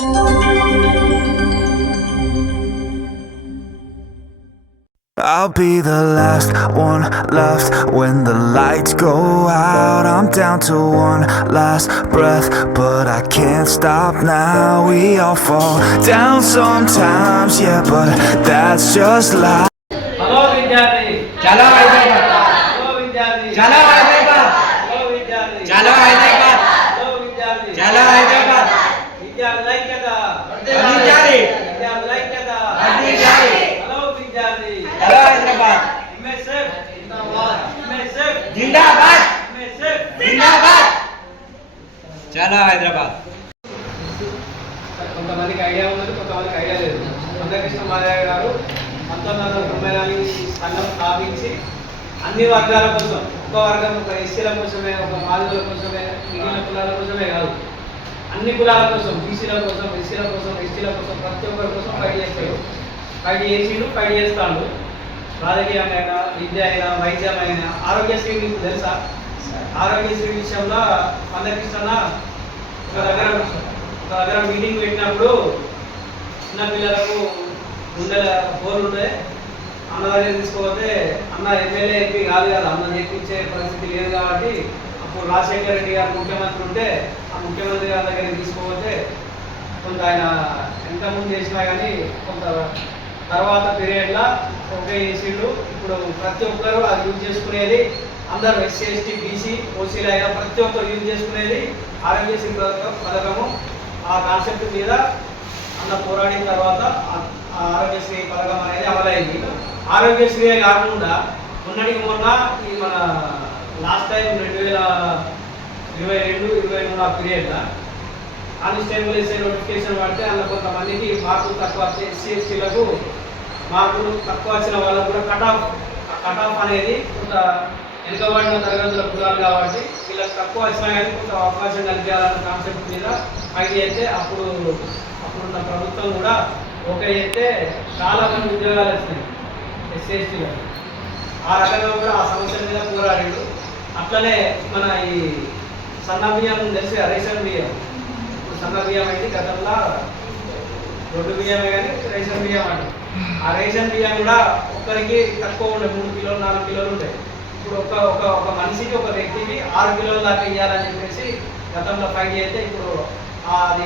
I'll be the last one left when the lights go out. I'm down to one last breath, but I can't stop now. We all fall down sometimes, yeah, but that's just life. Hello विद्यार्थी, चलो Hyderabad, hello विद्यार्थी, चलो Hyderabad, hello विद्यार्थी, चलो Hyderabad, hello विद्यार्थी, चलो हैदराबाद, विद्यार्थी ऐक्यता, विद्यार्थी, विद्यार्थी ऐक्यता, विद्यार्थी, hello विद्यार्थी, चलो हैदराबाद, MSF जिंदाबाद, MSF जिंदाबाद, MSF जिंदाबाद, चलो हैदराबाद. కొంతమందికి ఐడియా ఉన్నది, కొంతమందికి ఐడియా లేదు. మందకృష్ణ మాదయ్య గారు 1990 సంఘం స్థాపించి అన్ని వర్గాల కోసం, ఒక వర్గం, ఒక ఎస్సీల కోసమే, ఒక మాదిగల కోసమే, మిగిలిన కులాల కోసమే కాదు, అన్ని కులాల కోసం, బీసీల కోసం, ఎస్సీల కోసం, ఎస్టీల కోసం, ప్రతి ఒక్కరి కోసం ఫైట్ చేస్తాడు. ఫైట్ చేస్తాడు. రాజకీయమైన, విద్య అయినా, వైద్యమైన, ఆరోగ్యశ్రీ మీకు తెలుసా? ఆరోగ్యశ్రీ విషయంలో మందకృష్ణ ఒక దగ్గర మీటింగ్ పెట్టినప్పుడు చిన్నపిల్లలకు గుండెల బోర్లు ఉంటాయి, అన్న దగ్గర తీసుకోపోతే అన్న ఎమ్మెల్యే ఎంపీ కాదు కదా, అన్న చేయించే పరిస్థితి లేదు కాబట్టి అప్పుడు రాజశేఖర రెడ్డి గారు ముఖ్యమంత్రి ఉంటే ఆ ముఖ్యమంత్రి గారి దగ్గర తీసుకోపోతే కొంత ఆయన ఎంతమంది చేసినా కానీ కొంత తర్వాత పీరియడ్లో ఒకే చేసిండు. ఇప్పుడు ప్రతి ఒక్కరు అది యూజ్ చేసుకునేది, అందరూ ఎస్సీ ఎస్టీ బీసీ ఓసీలు అయినా ప్రతి ఒక్కరు యూజ్ చేసుకునేది ఆరోగ్యశ్రీ పథకము. ఆ కాన్సెప్ట్ మీద అన్న పోరాడిన తర్వాత ఆరోగ్యశ్రీ పథకం అనేది అమలైంది. ఆరోగ్యశ్రీ కాకుండా మొన్నటికి మొన్న ఈ మన లాస్ట్ టైం 2022-23 పీరియడ్లో కానిస్టేబుల్ ఎస్ఐ నోటిఫికేషన్ పడితే అందులో కొంతమందికి మార్కులు తక్కువ వచ్చే ఎస్సీ ఎస్టీలకు మార్కులు తక్కువ వచ్చిన వాళ్ళకు కూడా కట్ ఆఫ్ అనేది కొంత వెనుకబడిన తరగతుల కులాలు కాబట్టి వీళ్ళకి తక్కువ వచ్చినా కానీ కొంత అవకాశం కల్పించాలన్న కాన్సెప్ట్ మీద ఫైట్ చేస్తే అప్పుడున్న ప్రభుత్వం కూడా ఓకే చేస్తే చాలా మంది ఉద్యోగాలు వచ్చినాయి ఎస్సీ ఎస్టీలో. ఆ రకంగా కూడా ఆ సమస్యల మీద పోరాడాడు. అట్లనే మన ఈ సన్న బియ్యం తెలిసి రేషన్ బియ్యం, ఇప్పుడు సన్న బియ్యం అయితే గతంలో రొడ్డు బియ్యమే కానీ రేషన్ బియ్యం అంటే ఆ రేషన్ బియ్యం కూడా ఒక్కరికి తక్కువ ఉండే 3 కిలోలు 4 కిలోలు ఉంటాయి. ఇప్పుడు ఒక మనిషికి, ఒక వ్యక్తికి 6 కిలోల దాకా ఇవ్వాలని చెప్పేసి గతంలో ఫైట్ చేస్తే ఇప్పుడు అది